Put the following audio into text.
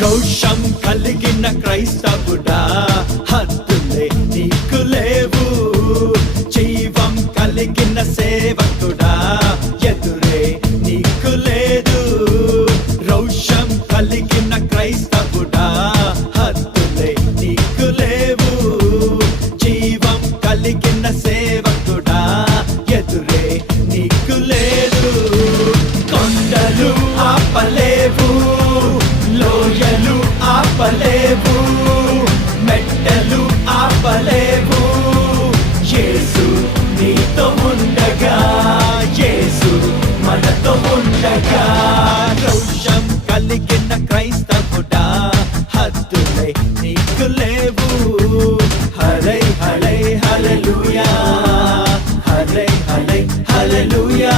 రోషం కలిగిన క్రైస్తవుడా హద్దులే నీకు లేవు. జీవం కలిగిన సేవకుడా ఎదురే నీకు లేదు. రోషం కలిగిన క్రైస్తవుడా హద్దులే నీకు లేవు. జీవం కలిగిన సేవకుడా ఎదురే నీకు లేదు. కొండలు ఆపలేవు, లోయలు ఆపలేవు, మెట్టలు ఆపలేవు. యేసు నీతో ఉండగా, యేసు మనతో ఉండగా. రోషం కలిగిన క్రైస్తవుడా హద్దులే నీకు లేవు. హల్లే హల్లే హల్లెలూయా, హల్లే హల్లే హల్లెలూయా.